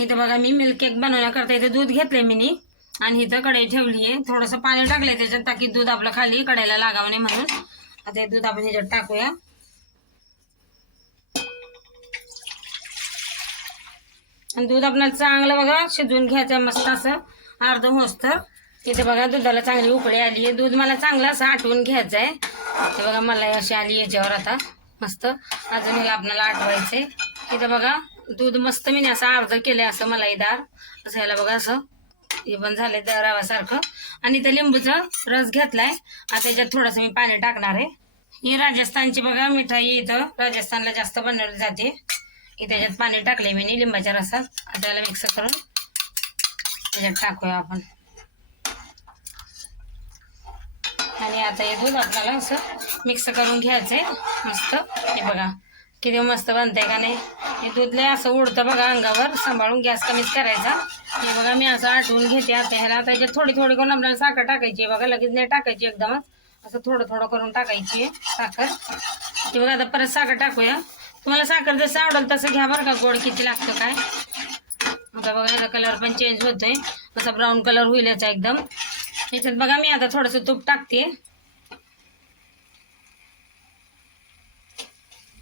इथं बघा मी milk cake बनवण्याकरता इथे दूध घेतलंय मी आणि इथं कढई ठेवली आहे. थोडंसं पाणी टाकलंय त्याच्यात ताकी दूध आपलं खाली कढईला लागावं नाही म्हणून. आता हे दूध आपण ह्याच्यात टाकूया. आणि दूध आपल्याला चांगलं बघा शिजवून घ्यायचं मस्त असं अर्ध होस्तर. इथे बघा दुधाला चांगली उकळी आली आहे. दूध मला चांगलं असं आटवून घ्यायचं आहे. ते बघा मला अशी आली याच्यावर आता मस्त. अजून याला आपल्याला आटवायचंय. इथं बघा दूध मस्त मी असं अर्ध केलंय असं मलाईदार असं. याला बघा असं हे पण झालंय रव्यासारखं. आणि इथं लिंबूचा रस घेतलाय. आता याच्यात थोडंसं मी पाणी टाकणार आहे. ही राजस्थानची बघा मिठाई इथं राजस्थानला जास्त बनवली जाते. इथे त्याच्यात पाणी टाकले मी लिंबाच्या रसात. आता याला मिक्स करून त्याच्यात टाकूया आपण. आणि आता हे दूध आपल्याला असं मिक्स करून घ्यायचंय मस्त. हे बघा किती मस्त बनतंय का नाही. हे दूध लय असं उडतं बघा अंगावर. सांभाळून गॅस कमीच करायचा. हे बघा मी असं आटवून घेते. आता ह्याला आता याच्यात थोडी थोडी करून आपल्याला साखर टाकायची आहे बघा. लगेच नाही टाकायची एकदमच. असं थोडं थोडं करून टाकायची आहे साखर. ते बघा आता परत साखर टाकूया. तुम्हाला साखर जसं आवडेल तसं घ्या बरं का. गोड किती लागतं काय. आता बघा याचा कलर पण चेंज होतोय. असा ब्राऊन कलर होईल याचा एकदम. याच्यात बघा मी आता थोडंसं तूप टाकते.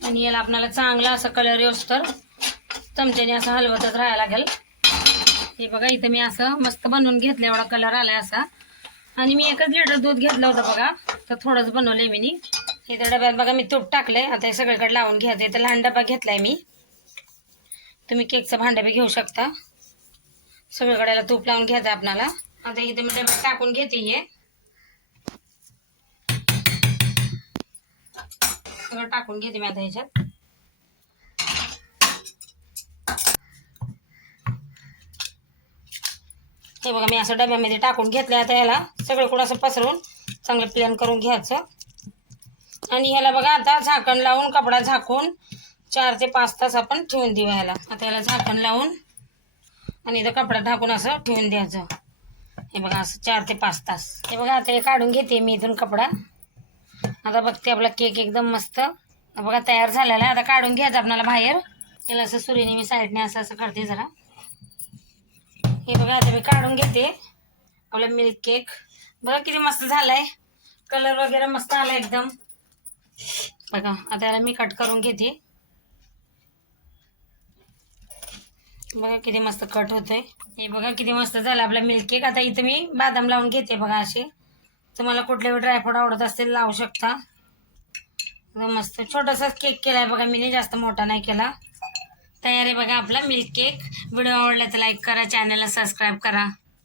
आणि याला आपल्याला चांगला असा कलर येऊस्तर चमच्याने असं हलवतच राहायला लागेल. हे बघा इथं मी असं मस्त बनवून घेतलं. एवढा कलर आलाय असा. आणि मी 1 लिटर दूध घेतलं होतं बघा. तर थोडंच बनवलंय मी. इथं डब्यात बघा मी तूप टाकलंय. आता हे सगळीकडे लावून घ्यायचं. इथं लहान डबा घेतलाय मी. तुम्ही केकचं भांडं बी घेऊ शकता. सगळीकडेला तूप लावून घ्यायचं आपल्याला. आता इथे मी डब्यात टाकून घेते. हे सगळं टाकून घेते मी आता ह्याच्यात. हे बघा मी असं डब्यामध्ये टाकून घेतलं. आता याला सगळीकडे असं पसरून चांगलं प्लेन करून घ्यायचं. आणि ह्याला बघा आता झाकण लावून कपडा झाकून 4 ते 5 तास आपण ठेवून देऊ ह्याला. आता याला झाकण लावून आणि इथं कपडा ढाकून असं ठेवून द्यायचं. हे बघा असं 4 ते 5 तास. हे बघा आता हे काढून घेते मी इथून कपडा. आता बघते आपला केक एकदम मस्त बघा तयार झालेला आहे. आता काढून घ्यायचं आपल्याला बाहेर. याला असं सुरीने मी साईडने असं असं करते जरा. हे बघा आता मी काढून घेते आपला मिल्क केक. बघा किती मस्त झालाय. कलर वगैरे मस्त आला एकदम बघा. आता याला मी कट करून घेते. बघा किती मस्त कट होतोय. हे बघा किती मस्त झाला आपला मिल्क केक. आता इथं मी बदाम लावून घेते बघा असे. तुम्हाला कुठले ड्रायफ्रूट आवडत असतील लावू शकता. मस्त छोटासा केक केलाय बघा मी. जास्त मोठा नाही केला. तयार आहे बघा आपला मिल्क केक. व्हिडिओ आवडला तर लाईक करा. चॅनलला सबस्क्राईब करा.